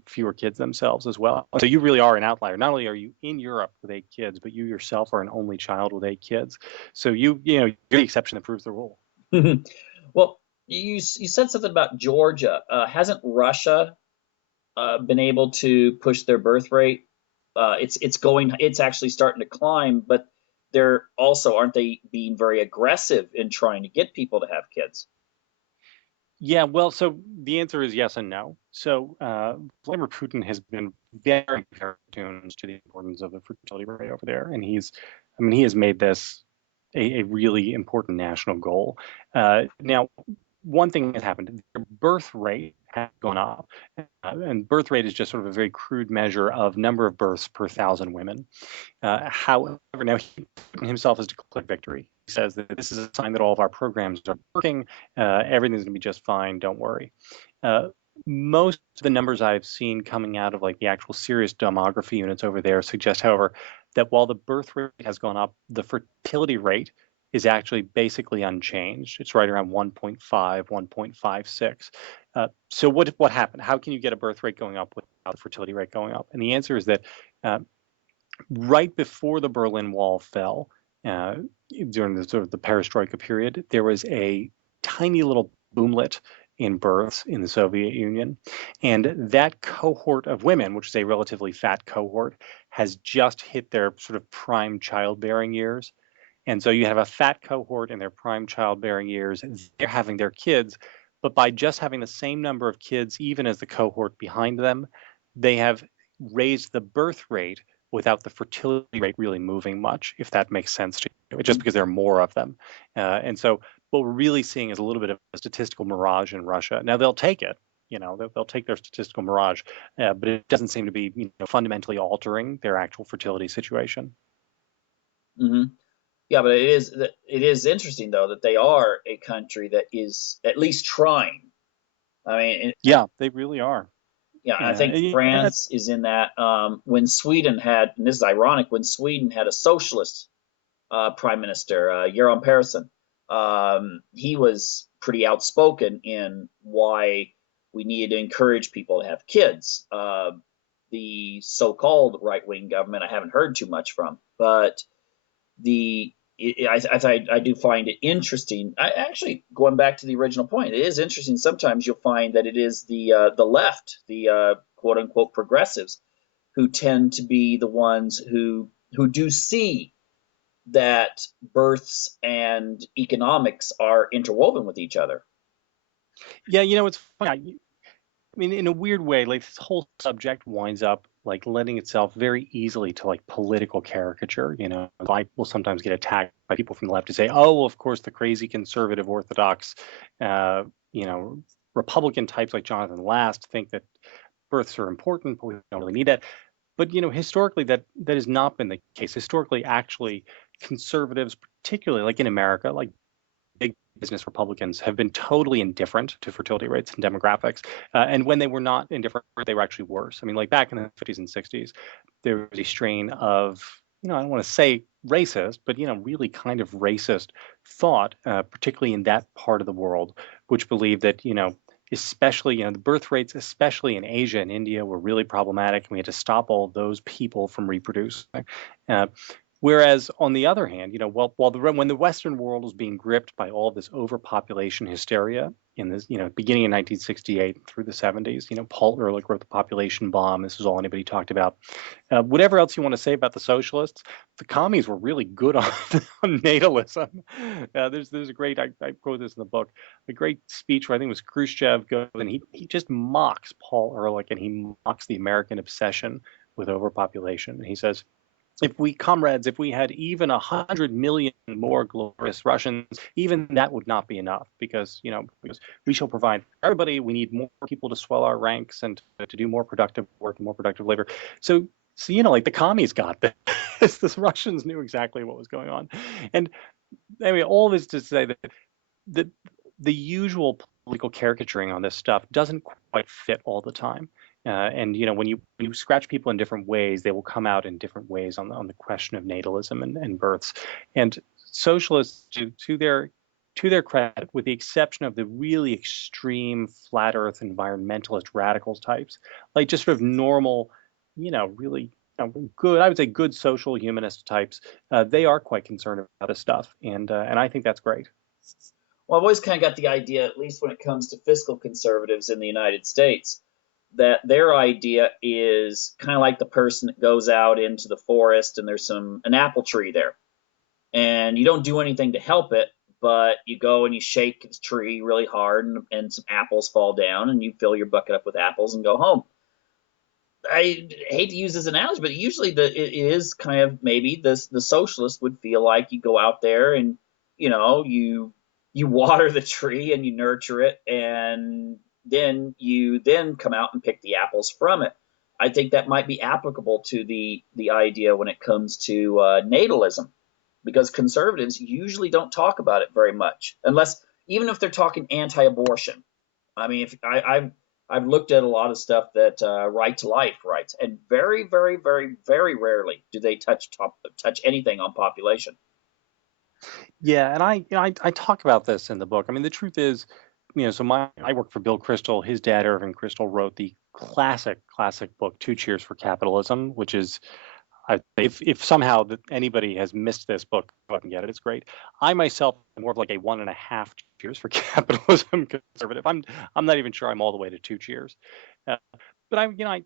fewer kids themselves as well. So you really are an outlier. Not only are you in Europe with 8 kids, but you yourself are an only child with 8 kids. So you're the exception that proves the rule. Well, you said something about Georgia. Hasn't Russia been able to push their birth rate? It's actually starting to climb, but they're also, aren't they being very aggressive in trying to get people to have kids? Yeah, well, so the answer is yes and no. So Vladimir Putin has been very attuned to the importance of the fertility rate over there, and he has made this a really important national goal. Now, one thing has happened: their birth rate has gone up, and birth rate is just sort of a very crude measure of number of births per 1,000 women. However, now he himself has declared victory. He says that this is a sign that all of our programs are working. Everything's going to be just fine. Don't worry. Uh, Most of the numbers I've seen coming out of like the actual serious demography units over there suggest, however, that while the birth rate has gone up, the fertility rate is actually basically unchanged. It's right around 1.5, 1.56. So what happened? How can you get a birth rate going up without the fertility rate going up? And the answer is that uh, right before the Berlin Wall fell, uh, during the sort of the perestroika period, there was a tiny little boomlet in births in the Soviet Union. And that cohort of women, which is a relatively fat cohort, has just hit their sort of prime childbearing years. And so you have a fat cohort in their prime childbearing years, they're having their kids, but by just having the same number of kids, even as the cohort behind them, they have raised the birth rate without the fertility rate really moving much, if that makes sense to you, just because there are more of them. And so what we're really seeing is a little bit of a statistical mirage in Russia. Now they'll take it, they'll take their statistical mirage, but it doesn't seem to be fundamentally altering their actual fertility situation. Hmm. Yeah, but it is interesting though that they are a country that is at least trying. I mean, Yeah, they really are. yeah, I Yeah, think France is in that. When Sweden had, and this is ironic, when Sweden had a socialist prime minister, Göran Persson, he was pretty outspoken in why we needed to encourage people to have kids. The so-called right-wing government, I haven't heard too much from, but the I do find it interesting. I actually, going back to the original point, it is interesting. Sometimes you'll find that it is the left, the quote unquote progressives, who tend to be the ones who do see that births and economics are interwoven with each other. yeah, it's funny. I mean, in a weird way, like this whole subject winds up like lending itself very easily to like political caricature. I will sometimes get attacked by people from the left to say, "Oh, well, of course, the crazy conservative orthodox, uh, you know, Republican types like Jonathan Last think that births are important, but we don't really need that." But historically, that has not been the case. Historically, actually, conservatives, particularly like in America, like big business Republicans, have been totally indifferent to fertility rates and demographics. And when they were not indifferent, they were actually worse. I mean, like back in the 50s and 60s, there was a strain of, I don't want to say racist, but, really kind of racist thought, particularly in that part of the world, which believed that, especially, the birth rates, especially in Asia and India, were really problematic. And we had to stop all those people from reproducing. Uh, Whereas on the other hand, when the Western world was being gripped by all of this overpopulation hysteria in this, beginning in 1968 through the 70s, Paul Ehrlich wrote The Population Bomb. This is all anybody talked about. Whatever else you want to say about the socialists, the commies were really good on, on natalism. There's a great, I quote this in the book, a great speech where I think it was Khrushchev goes and he just mocks Paul Ehrlich and he mocks the American obsession with overpopulation. And he says, if we had even 100 million more glorious Russians, even that would not be enough because we shall provide for everybody. We need more people to swell our ranks and to do more productive work and more productive labor. So like the commies got this. The Russians knew exactly what was going on, and anyway, all this to say that the the usual political caricaturing on this stuff doesn't quite fit all the time. And when you scratch people in different ways, they will come out in different ways on the question of natalism and births. And socialists, to their credit, with the exception of the really extreme flat Earth environmentalist radicals types, like just sort of normal, really good, I would say good social humanist types, they are quite concerned about this stuff, and I think that's great. Well, I've always kind of got the idea, at least when it comes to fiscal conservatives in the United States, that their idea is kind of like the person that goes out into the forest and there's an apple tree there, and you don't do anything to help it, but you go and you shake the tree really hard, and some apples fall down, and you fill your bucket up with apples and go home. I hate to use this analogy, but usually it is kind of maybe the socialist would feel like you go out there and you water the tree and you nurture it, and then come out and pick the apples from it. I think that might be applicable to the idea when it comes to natalism, because conservatives usually don't talk about it very much, unless even if they're talking anti-abortion. I mean, if I've looked at a lot of stuff that Right to Life writes, and very, very, very, very rarely do they touch anything on population. Yeah, and I talk about this in the book. I mean, the truth is, so I work for Bill Kristol. His dad, Irving Kristol, wrote the classic book, Two Cheers for Capitalism, which is, if somehow that anybody has missed this book, go out and get it. It's great. I myself am more of like a 1.5 cheers for capitalism conservative. I'm not even sure I'm all the way to 2 cheers. Uh, but I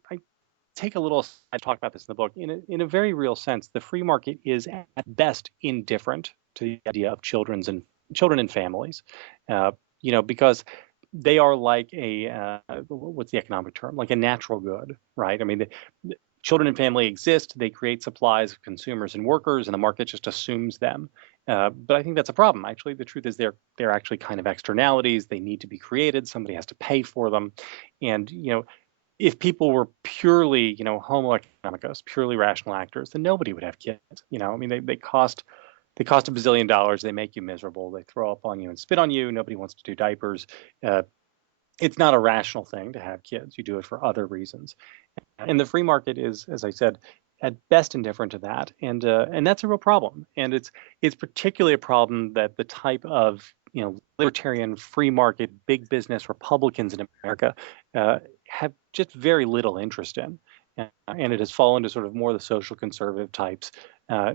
take a little, I talk about this in the book, in a very real sense. The free market is at best indifferent to the idea of children and families, because they are like what's the economic term, like a natural good, right? I mean, the children and family exist, they create supplies of consumers and workers, and the market just assumes them. But I think that's a problem. Actually, the truth is they're actually kind of externalities. They need to be created. Somebody has to pay for them, and if people were purely, homo economicus, purely rational actors, then nobody would have kids. I mean, they cost $1 bazillion. They make you miserable. They throw up on you and spit on you. Nobody wants to do diapers. Uh, it's not a rational thing to have kids. You do it for other reasons. And the free market is, as I said, at best indifferent to that, and that's a real problem. And it's particularly a problem that the type of libertarian free market big business Republicans in America have just very little interest in, and it has fallen to sort of more the social conservative types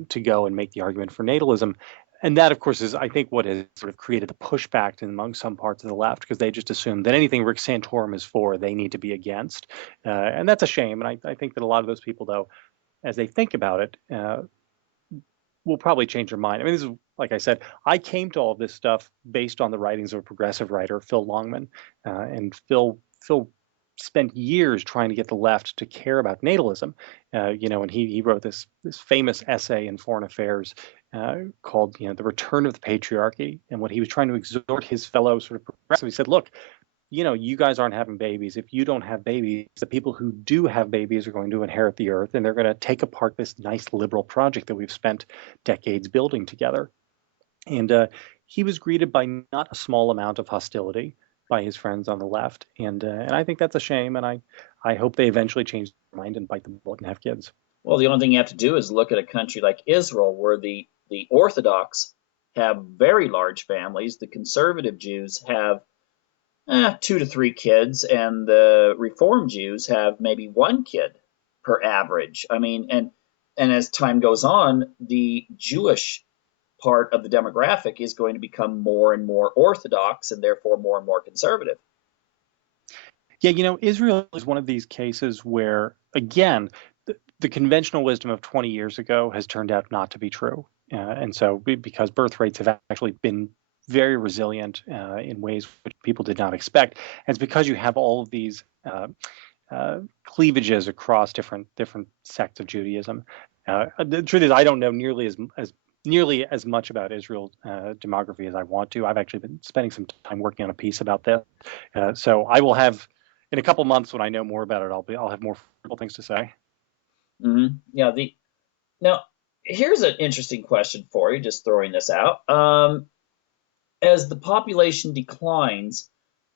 to go and make the argument for natalism. And that, of course, is, I think, what has sort of created the pushback among some parts of the left, because they just assume that anything Rick Santorum is for, they need to be against. And that's a shame. And I think that a lot of those people, though, as they think about it, will probably change their mind. I mean, this is, like I said, I came to all of this stuff based on the writings of a progressive writer, Phil Longman. And Phil spent years trying to get the left to care about natalism. And he wrote this famous essay in Foreign Affairs called, The Return of the Patriarchy. And what he was trying to exhort his fellow sort of progressive, he said, look, you guys aren't having babies. If you don't have babies, the people who do have babies are going to inherit the earth, and they're going to take apart this nice liberal project that we've spent decades building together. And he was greeted by not a small amount of hostility by his friends on the left, and I think that's a shame. And I hope they eventually change their mind and bite the bullet and have kids. Well, the only thing you have to do is look at a country like Israel, where the Orthodox have very large families, the conservative Jews have 2 to 3 kids, and the Reform Jews have maybe 1 kid per average. I mean, and as time goes on, the Jewish part of the demographic is going to become more and more Orthodox, and therefore more and more conservative. Yeah, Israel is one of these cases where, again, the conventional wisdom of 20 years ago has turned out not to be true. And so, because birth rates have actually been very resilient in ways which people did not expect, and it's because you have all of these cleavages across different sects of Judaism. The truth is, I don't know nearly as much about Israel demography as I want to. I've actually been spending some time working on a piece about this. So I will have, in a couple months, when I know more about it, I'll have more things to say. Yeah. Now, here's an interesting question for you. Just throwing this out. As the population declines,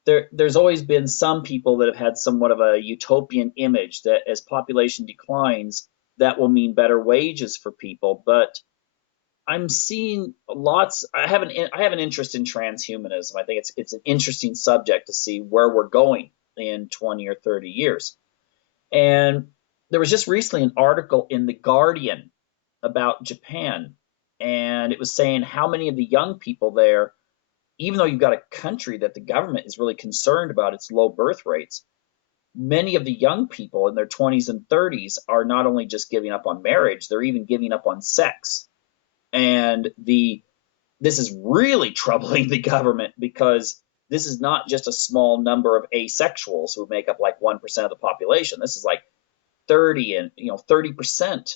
there's always been some people that have had somewhat of a utopian image that as population declines, that will mean better wages for people. But I'm seeing lots. I have an interest in transhumanism. I think it's an interesting subject to see where we're going in 20 or 30 years. And there was just recently an article in The Guardian about Japan, and it was saying how many of the young people there, even though you've got a country that the government is really concerned about its low birth rates, many of the young people in their 20s and 30s are not only just giving up on marriage, they're even giving up on sex. And this is really troubling the government, because this is not just a small number of asexuals who make up like 1% of the population. This is like 30%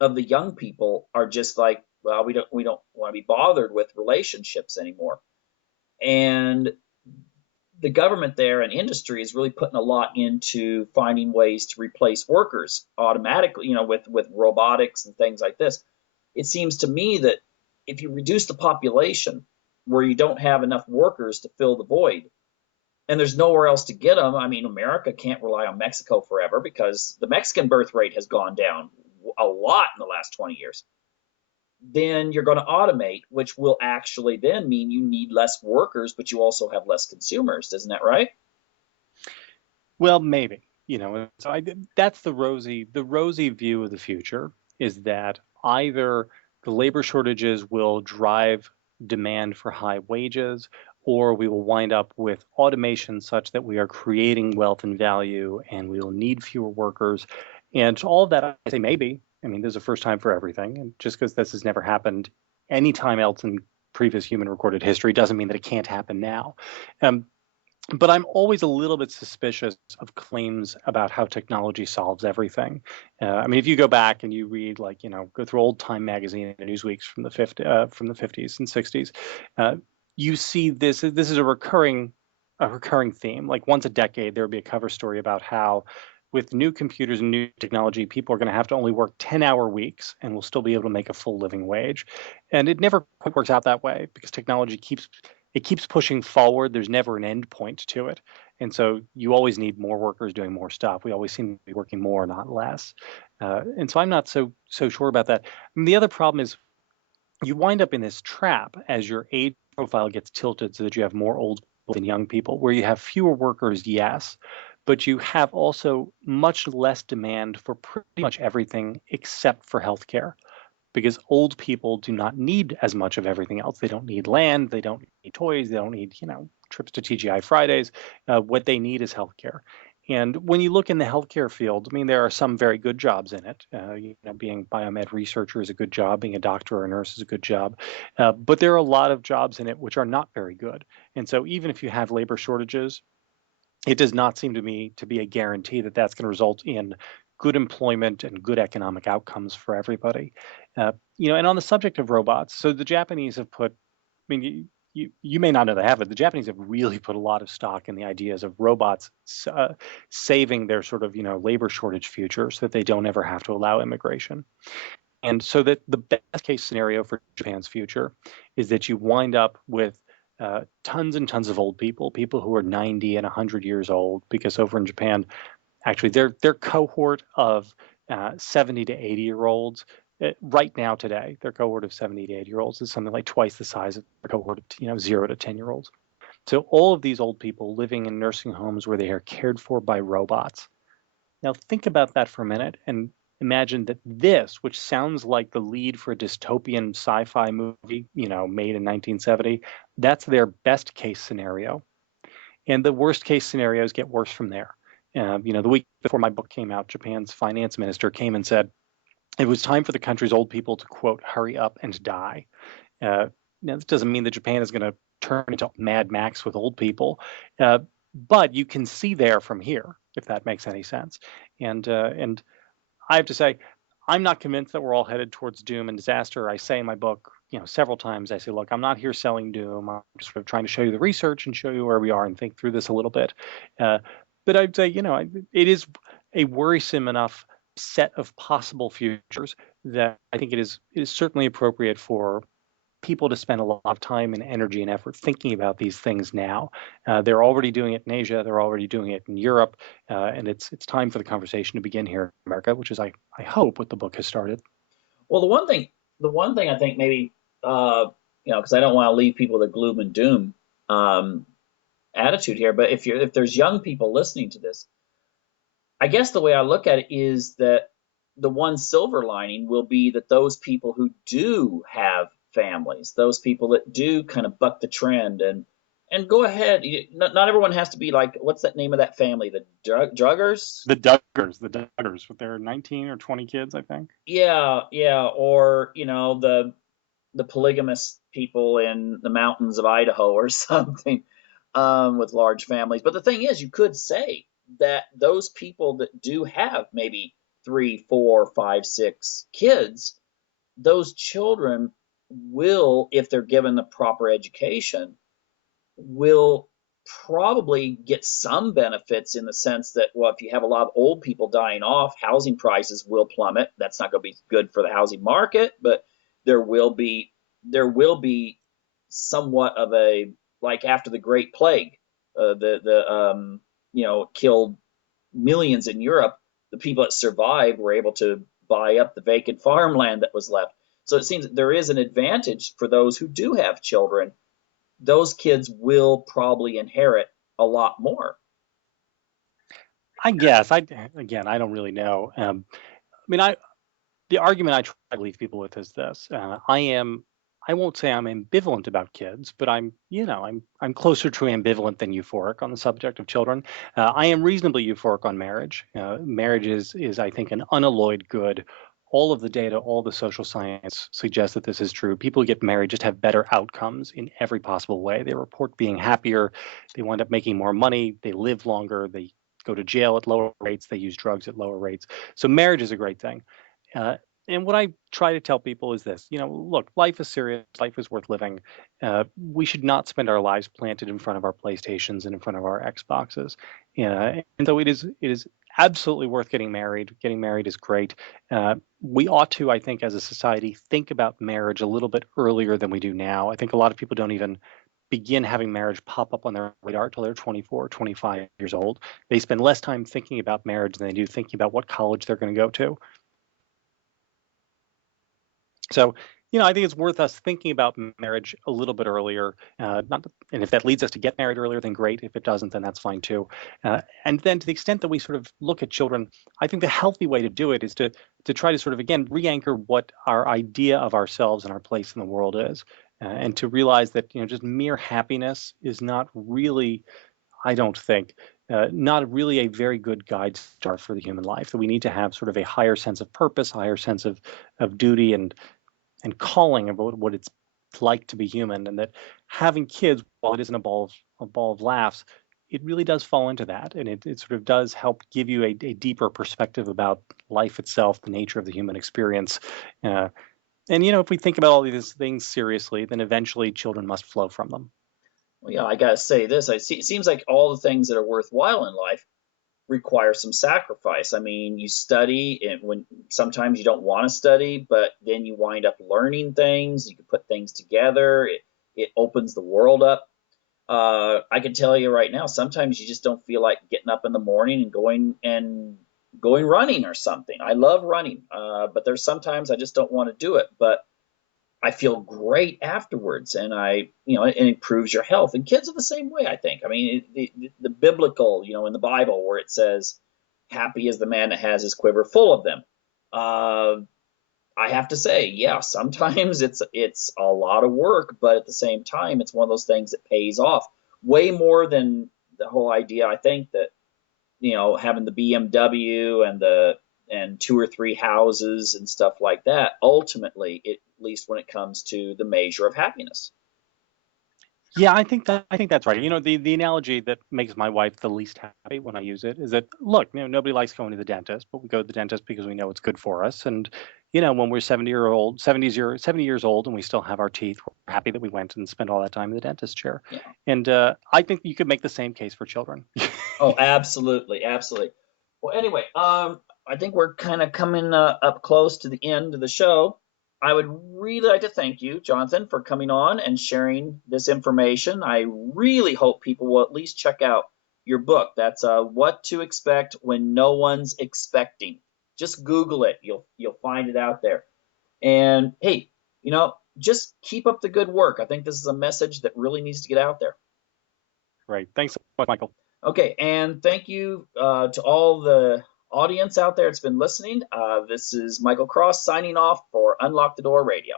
of the young people are just like, well, we don't want to be bothered with relationships anymore. And the government there and industry is really putting a lot into finding ways to replace workers automatically, with robotics and things like this. It seems to me that if you reduce the population where you don't have enough workers to fill the void, and there's nowhere else to get them. I mean, America can't rely on Mexico forever, because the Mexican birth rate has gone down a lot in the last 20 years. then you're going to automate, which will actually then mean you need less workers, but you also have less consumers. Isn't that right? Well, maybe, so that's the rosy view of the future is that either the labor shortages will drive demand for high wages, or we will wind up with automation such that we are creating wealth and value and we will need fewer workers. And all of that, I say maybe. I mean, there's a first time for everything. And just because this has never happened any time else in previous human recorded history doesn't mean that it can't happen now. Um, but I'm always a little bit suspicious of claims about how technology solves everything. I mean, if you go back and you read, like, go through old Time magazine and Newsweeks from the 50s and 60s, uh, you see this. This is a recurring theme. Like once a decade, there would be a cover story about how, with new computers and new technology, people are going to have to only work 10-hour weeks and will still be able to make a full living wage. And it never quite works out that way because technology keeps pushing forward. There's never an end point to it. And so you always need more workers doing more stuff. We always seem to be working more, not less. And so I'm not so sure about that. And the other problem is you wind up in this trap as your age profile gets tilted so that you have more old people than young people, where you have fewer workers, yes, but you have also much less demand for pretty much everything except for healthcare, because old people do not need as much of everything else. They don't need land, they don't need toys, they don't need, trips to TGI Fridays. What they need is healthcare. And when you look in the healthcare field, I mean, there are some very good jobs in it. Being biomed researcher is a good job. Being a doctor or a nurse is a good job. But there are a lot of jobs in it which are not very good. And so even if you have labor shortages, it does not seem to me to be a guarantee that that's going to result in good employment and good economic outcomes for everybody. And on the subject of robots, so the Japanese have put, I mean, you may not know they have, but the Japanese have really put a lot of stock in the ideas of robots saving their sort of, labor shortage future so that they don't ever have to allow immigration. And so that the best case scenario for Japan's future is that you wind up with tons and tons of old people who are 90 and 100 years old, because over in Japan, actually, their cohort of 70 to 80-year-olds right now today, their cohort of 70 to 80-year-olds is something like twice the size of the cohort of 0 to 10-year-olds. So all of these old people living in nursing homes where they are cared for by robots. Now think about that for a minute and imagine that this, which sounds like the lead for a dystopian sci-fi movie, made in 1970, that's their best case scenario. And the worst case scenarios get worse from there. The week before my book came out, Japan's finance minister came and said it was time for the country's old people to, quote, hurry up and die. Now, this doesn't mean that Japan is going to turn into Mad Max with old people, but you can see there from here, if that makes any sense. And I have to say, I'm not convinced that we're all headed towards doom and disaster. I say in my book, several times, I say, look, I'm not here selling doom. I'm just sort of trying to show you the research and show you where we are and think through this a little bit. But I'd say, it is a worrisome enough set of possible futures that I think it is certainly appropriate for people to spend a lot of time and energy and effort thinking about these things now. They're already doing it in Asia. They're already doing it in Europe. And it's time for the conversation to begin here in America, which is, I hope, what the book has started. Well, the one thing I think maybe, because I don't want to leave people with a gloom and doom um, attitude here, but if there's young people listening to this, I guess the way I look at it is that the one silver lining will be that those people who do have families, those people that do kind of buck the trend and go ahead. Not everyone has to be like, what's that name of that family? The druggers? The Duggars with their 19 or 20 kids, I think. Yeah, yeah, or the polygamous people in the mountains of Idaho or something, with large families. But the thing is, you could say that those people that do have maybe three, four, five, six kids, those children will, if they're given the proper education, will probably get some benefits in the sense that, well, if you have a lot of old people dying off, housing prices will plummet. That's not going to be good for the housing market, but there will be somewhat of a, like after the Great Plague, killed millions in Europe. The people that survived were able to buy up the vacant farmland that was left. So it seems there is an advantage for those who do have children. Those kids will probably inherit a lot more. I guess I don't really know. I mean, the argument I try to leave people with is this: I won't say I'm ambivalent about kids, but I'm closer to ambivalent than euphoric on the subject of children. I am reasonably euphoric on marriage. Marriage is I think an unalloyed good. All of the data, all the social science suggests that this is true. People who get married just have better outcomes in every possible way. They report being happier. They wind up making more money. They live longer. They go to jail at lower rates. They use drugs at lower rates. So marriage is a great thing. Uh, and what I try to tell people is this, look, life is serious, life is worth living. We should not spend our lives planted in front of our PlayStations and in front of our Xboxes. And so it is absolutely worth getting married. Getting married is great. We ought to, I think, as a society, think about marriage a little bit earlier than we do now. I think a lot of people don't even begin having marriage pop up on their radar till they're 24, 25 years old. They spend less time thinking about marriage than they do thinking about what college they're going to go to. So, I think it's worth us thinking about marriage a little bit earlier. And if that leads us to get married earlier, then great. If it doesn't, then that's fine too. And then, to the extent that we sort of look at children, I think the healthy way to do it is to try to sort of again re-anchor what our idea of ourselves and our place in the world is, and to realize that just mere happiness is not really, I don't think. Not really a very good guide star for the human life. That we need to have sort of a higher sense of purpose, a higher sense of duty and calling about what it's like to be human, and that having kids, while it isn't a ball of laughs, it really does fall into that, and it sort of does help give you a deeper perspective about life itself, the nature of the human experience. And if we think about all these things seriously, then eventually children must flow from them. Well, yeah, I gotta say this. It seems like all the things that are worthwhile in life require some sacrifice. I mean, you study, and when sometimes you don't want to study, but then you wind up learning things. You can put things together. It opens the world up. I can tell you right now, sometimes you just don't feel like getting up in the morning and going running or something. I love running, but there's sometimes I just don't want to do it. But I feel great afterwards, and it improves your health. And kids are the same way, I think. I mean, the biblical, in the Bible, where it says, "Happy is the man that has his quiver full of them." Uh, I have to say, yeah, sometimes it's a lot of work, but at the same time, it's one of those things that pays off way more than the whole idea. I think that having the BMW and two or three houses and stuff like that, ultimately, at least when it comes to the measure of happiness. Yeah, I think that's right. The analogy that makes my wife the least happy when I use it is that, look, nobody likes going to the dentist, but we go to the dentist because we know it's good for us. And when we're 70 years old, and we still have our teeth, we're happy that we went and spent all that time in the dentist chair. Yeah. And I think you could make the same case for children. Oh, absolutely, absolutely. Well, anyway, I think we're kind of coming up close to the end of the show. I would really like to thank you, Jonathan, for coming on and sharing this information. I really hope people will at least check out your book. That's What to Expect When No One's Expecting. Just Google it. You'll find it out there. And hey, just keep up the good work. I think this is a message that really needs to get out there. Right. Thanks so much, Michael. Okay, and thank you to all the audience out there that's been listening. This is Michael Cross signing off for Unlock the Door Radio.